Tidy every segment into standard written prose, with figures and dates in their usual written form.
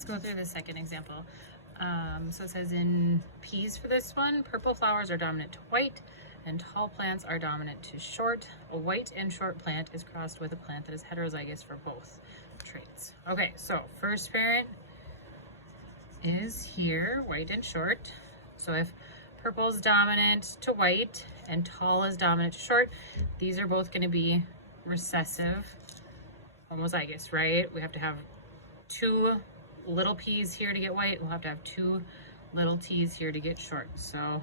let's go through the second example. So it says in peas for this one, purple flowers are dominant to white and tall plants are dominant to short. A white and short plant is crossed with a plant that is heterozygous for both traits. Okay, so first parent is here, white and short. So if purple is dominant to white and tall is dominant to short, these are both going to be recessive homozygous, right? We have to have two little p's here to get white. We'll have to have two little t's here to get short. So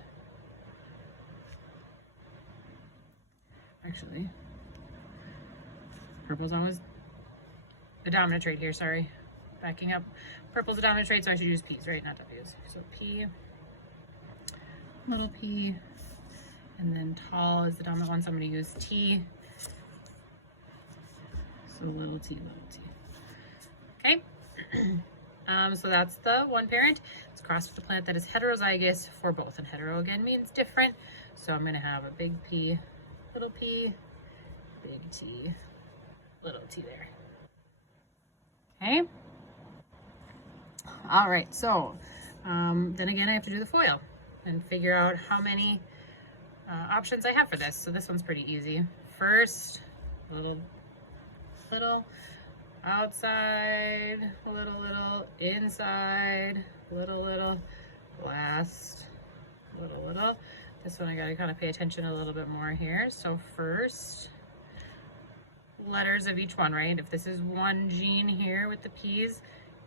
actually, purple's always the dominant trait here, sorry. Backing up. Purple's the dominant trait, so I should use p's, right? Not w's. So p, little p, and then tall is the dominant one, so I'm going to use t. So little t, little t. Okay. So that's the one parent. It's crossed with a plant that is heterozygous for both, and hetero again means different. So I'm going to have a big P, big T, little t there. Okay. All right. So then again, I have to do the FOIL and figure out how many options I have for this. So this one's pretty easy. First, little, outside, little, inside, little, last, little. This one I gotta kind of pay attention a little bit more here. So first, letters of each one, right? If this is one gene here with the P's,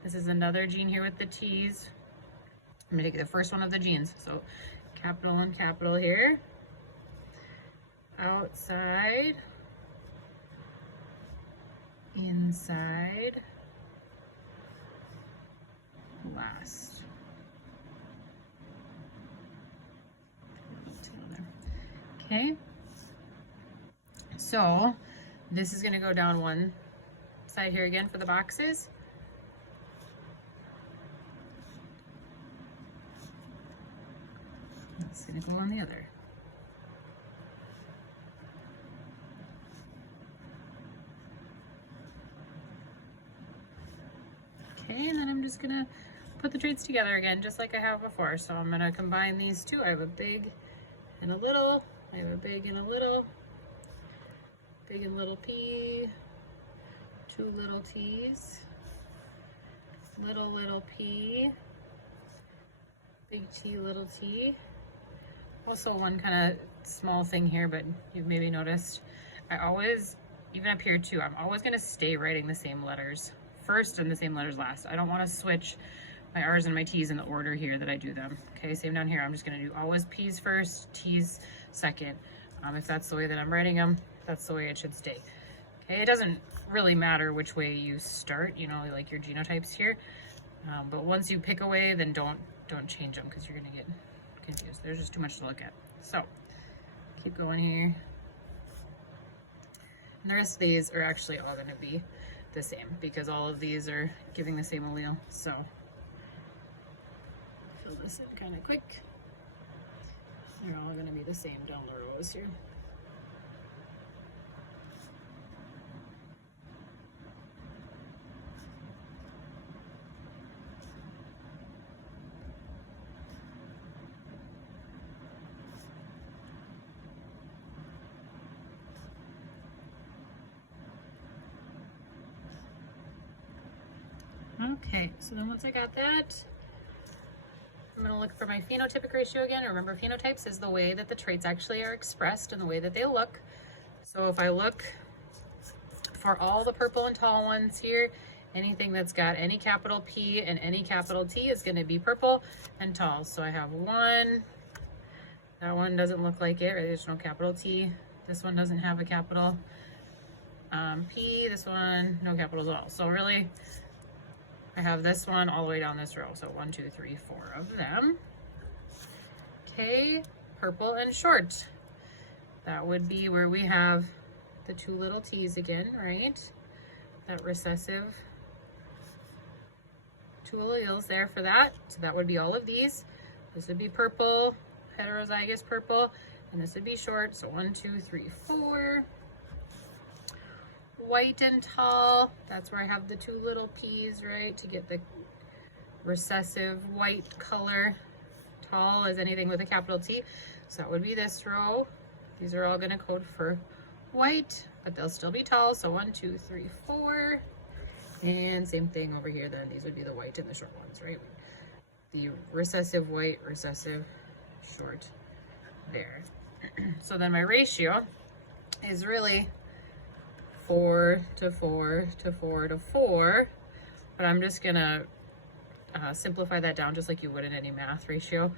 this is another gene here with the T's. I'm gonna take the first one of the genes. So capital and capital here. Outside, inside, last. Okay, so this is going to go down one side here again for the boxes. It's going to go on the other. Okay, and then I'm just gonna put the traits together again, just like I have before. So I'm gonna combine these two. I have a big and a little. I have a big and a little. Big and little P. Two little T's. Little P. Big T, little t. Also one kind of small thing here, but you've maybe noticed, I always, even up here too, I'm always gonna stay writing the same letters first and the same letters last. I don't want to switch my R's and my T's in the order here that I do them. Okay, same down here. I'm just going to do always P's first, T's second. If that's the way that I'm writing them, that's the way it should stay. Okay, it doesn't really matter which way you start, you know, like your genotypes here. But once you pick a way, then don't change them because you're going to get confused. There's just too much to look at. So keep going here. And the rest of these are actually all going to be the same because all of these are giving the same allele. So fill this in kind of quick. They're all going to be the same down the rows here. Okay, so then once I got that, I'm going to look for my phenotypic ratio again. Remember, phenotypes is the way that the traits actually are expressed and the way that they look. So if I look for all the purple and tall ones here, anything that's got any capital P and any capital T is going to be purple and tall. So I have one. That one doesn't look like it, right? There's no capital T. This one doesn't have a capital P. This one, no capitals at all. So really, I have this one all the way down this row. So 1, 2, 3, 4 of them. Okay, purple and short. That would be where we have the two little t's again, right? That recessive two alleles there for that. So that would be all of these. This would be purple, heterozygous purple, and this would be short. So 1, 2, 3, 4. White and tall, that's where I have the two little p's, right, to get the recessive white color. Tall as anything with a capital T. So that would be this row. These are all going to code for white, but they'll still be tall. So 1, 2, 3, 4. And same thing over here then. These would be the white and the short ones, right? The recessive white, recessive short there. So then my ratio is really 4 to 4 to 4 to 4. But I'm just going to simplify that down just like you would in any math ratio.